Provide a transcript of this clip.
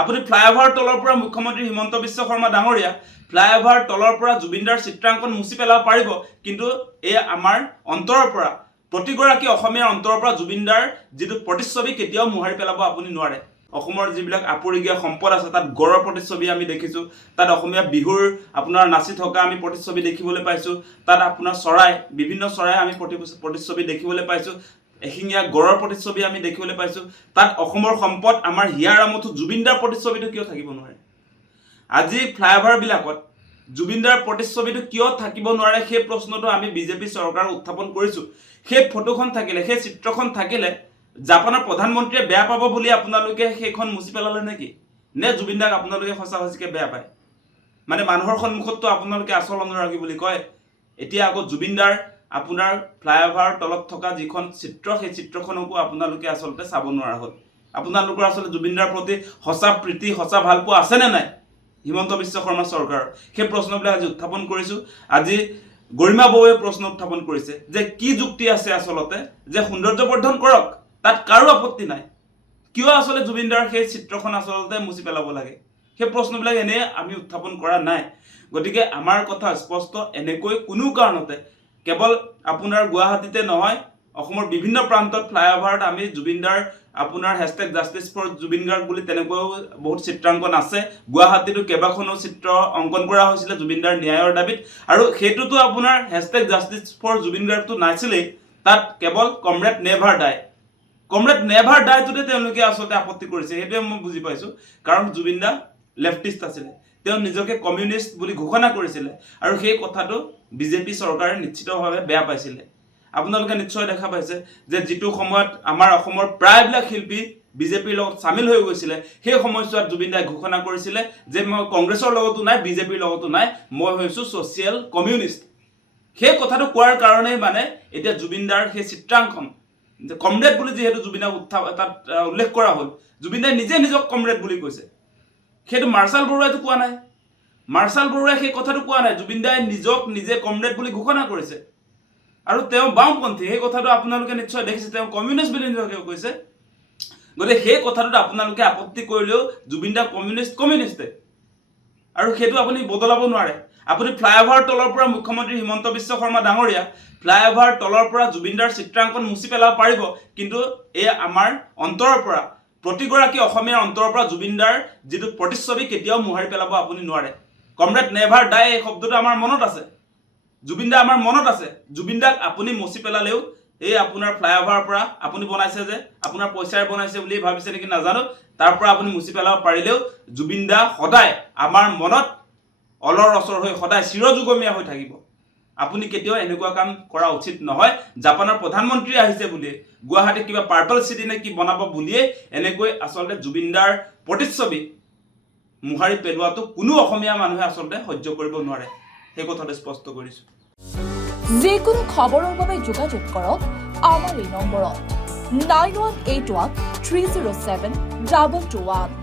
আপুনি ফ্লাইঅভাৰ তলৰ পৰা মুখ্যমন্ত্ৰী হিমন্ত বিশ্ব শৰ্মা ডাঙৰীয়া ফ্লাইঅভাৰ তলৰ পৰা জুবিনদাৰ চিত্ৰাংকন মুছি পেলাব পাৰিব, কিন্তু এই আমাৰ অন্তৰৰ পৰা প্ৰতিগৰাকী অসমীয়াৰ অন্তৰৰ পৰা জুবিনদাৰ যিটো প্ৰতিচ্ছবি কেতিয়াও মোহাৰি পেলাব আপুনি নোৱাৰে। অসমৰ যিবিলাক আপুৰুগীয়া সম্পদ আছে তাত গড়ৰ প্ৰতিচ্ছবি আমি দেখিছোঁ, তাত অসমীয়া বিহুৰ আপোনাৰ নাচি থকা আমি প্ৰতিচ্ছবি দেখিবলৈ পাইছোঁ, তাত আপোনাৰ চৰাই বিভিন্ন চৰাই আমি প্ৰতিচ্ছবি দেখিবলৈ পাইছোঁ, এশিঙীয়া গড়ৰ প্ৰতিচ্ছবি আমি দেখিবলৈ পাইছোঁ। তাত অসমৰ সম্পদ আমাৰ হিয়াৰ আমঠু জুবিনদাৰ প্ৰতিচ্ছবিটো কিয় থাকিব নোৱাৰে? আজি ফ্লাইঅভাৰবিলাকত জুবিনদাৰ প্ৰতিচ্ছবিটো কিয় থাকিব নোৱাৰে সেই প্ৰশ্নটো আমি বিজেপি চৰকাৰক উত্থাপন কৰিছোঁ। সেই ফটোখন থাকিলে, সেই চিত্ৰখন থাকিলে জাপানৰ প্ৰধানমন্ত্ৰীয়ে বেয়া পাব বুলি আপোনালোকে সেইখন মুছি পেলালে নেকি? নে জুবিনদাক আপোনালোকে সঁচা সঁচিকে বেয়া পায়? মানে মানুহৰ সন্মুখততো আপোনালোকে আচল অনুৰাগী বুলি কয়, এতিয়া আকৌ জুবিনদাৰ আপোনাৰ ফ্লাইঅভাৰ তলত থকা যিখন চিত্ৰ সেই চিত্ৰখনকো আপোনালোকে আচলতে চাব নোৱাৰা হ'ল। আপোনালোকৰ আচলতে জুবিনদাৰ প্ৰতি সঁচা প্ৰীতি সঁচা ভালপোৱা আছেনে নাই হিমন্ত বিশ্ব শৰ্মা চৰকাৰৰ? সেই প্ৰশ্নবিলাক আজি উত্থাপন কৰিছোঁ। আজি গৰিমা বৌৱে প্ৰশ্ন উত্থাপন কৰিছে যে কি যুক্তি আছে আচলতে যে সৌন্দৰ্যবৰ্ধন কৰক, তাত কাৰো আপত্তি নাই, কিয় আচলতে জুবিনদাৰ সেই চিত্ৰখন আচলতে মুছি পেলাব লাগে? সেই প্ৰশ্নবিলাক এনেই আমি উত্থাপন কৰা নাই। গতিকে আমাৰ কথা স্পষ্ট, এনেকৈ কোনো কাৰণতে কেৱল আপোনাৰ গুৱাহাটীতে নহয় অসমৰ বিভিন্ন প্ৰান্তত ফ্লাইঅভাৰত আমি জুবিনদাৰ আপোনাৰ hashtag justice for Zubeen Garg বুলি তেনেকৈও বহুত চিত্ৰাংকন আছে। গুৱাহাটীতো কেইবাখনো চিত্ৰ অংকন কৰা হৈছিলে জুবিনদাৰ ন্যায়ৰ দাবীত, আৰু সেইটোতো আপোনাৰ হেছটেগ জাষ্টিছ ফৰ জুবিন গাৰ্গটো নাছিলেই, তাত কেৱল কমৰেড নেভাৰ ডাই, কমৰেড নেভাৰ ডাইটোতে তেওঁলোকে আচলতে আপত্তি কৰিছে। সেইটোৱে মই বুজি পাইছোঁ, কাৰণ জুবিনদা লেফটিষ্ট আছিলে, তেওঁ নিজকে কমিউনিষ্ট বুলি ঘোষণা কৰিছিলে, আৰু সেই কথাটো বিজেপি চৰকাৰে নিশ্চিতভাৱে বেয়া পাইছিলে। আপোনালোকে নিশ্চয় দেখা পাইছে যে যিটো সময়ত আমাৰ অসমৰ প্ৰায়বিলাক শিল্পী বিজেপিৰ লগত চামিল হৈ গৈছিলে, সেই সময়ছোৱাত জুবিনদাই ঘোষণা কৰিছিলে যে মই কংগ্ৰেছৰ লগতো নাই, বিজেপিৰ লগতো নাই, মই হৈছোঁ ছ'চিয়েল কমিউনিষ্ট। সেই কথাটো কোৱাৰ কাৰণেই মানে এতিয়া জুবিনদাৰ সেই চিত্ৰাংকন কমৰেড বুলি যিহেতু জুবিনদাক তাত উল্লেখ কৰা হ'ল, জুবিনদাই নিজে নিজক কমৰেড বুলি কৈছে। সেইটো মাৰ্চাল বৰুৱাইতো কোৱা নাই, মাৰ্চাল বৰুৱাই সেই কথাটো কোৱা নাই, জুবিনদাই নিজক নিজে কমৰেড বুলি ঘোষণা কৰিছে। আৰু তেওঁ বাওঁপন্থী, সেই কথাটো আপোনালোকে নিশ্চয় দেখিছে, তেওঁ কমিউনিষ্ট বুলি নিজকে কৈছে। গতিকে সেই কথাটোত আপোনালোকে আপত্তি কৰিলেও জুবিনদা কমিউনিষ্টে, আৰু সেইটো আপুনি বদলাব নোৱাৰে। আপুনি ফ্লাইঅভাৰ তলৰ পৰা মুখ্যমন্ত্ৰী হিমন্ত বিশ্ব শৰ্মা ডাঙৰীয়া ফ্লাইঅভাৰ তলৰ পৰা জুবিনদাৰ চিত্ৰাংকন মুছি পেলাব পাৰিব, কিন্তু এই আমাৰ অন্তৰৰ পৰা প্ৰতিগৰাকী অসমীয়াৰ অন্তৰৰ পৰা জুবিনদাৰ যিটো প্ৰতিচ্ছবি কেতিয়াও মোহাৰি পেলাব আপুনি নোৱাৰে। কমৰেড নেভাৰ ডাই এই শব্দটো আমাৰ মনত আছে, জুবিনদা আমাৰ মনত আছে। জুবিনদাক আপুনি মচি পেলালেও এই আপোনাৰ ফ্লাইঅভাৰৰ পৰা আপুনি বনাইছে যে আপোনাৰ পইচাৰে বনাইছে বুলি ভাবিছে নেকি নাজানো, তাৰ পৰা আপুনি মুচি পেলাব পাৰিলেও জুবিনদা সদায় আমাৰ মনত অলৰ অচৰ হৈ সদায় চিৰযুগমীয়া হৈ থাকিব। আপুনি কেতিয়াও এনেকুৱা কাম কৰা উচিত নহয়। জাপানৰ প্ৰধানমন্ত্ৰী আহিছে বুলিয়ে গুৱাহাটীত কিবা পাৰ্পল চিটি নে কি বনাব বুলিয়ে এনেকৈ আচলতে জুবিনদাৰ প্ৰতিচ্ছবি মোহাৰি পেলোৱাটো কোনো অসমীয়া মানুহে আচলতে সহ্য কৰিব নোৱাৰে। সেই কথাটো স্পষ্ট কৰিছোঁ। যিকোনো খবৰৰ বাবে যোগাযোগ কৰক আমাৰ এই নম্বৰত 9181 307 221।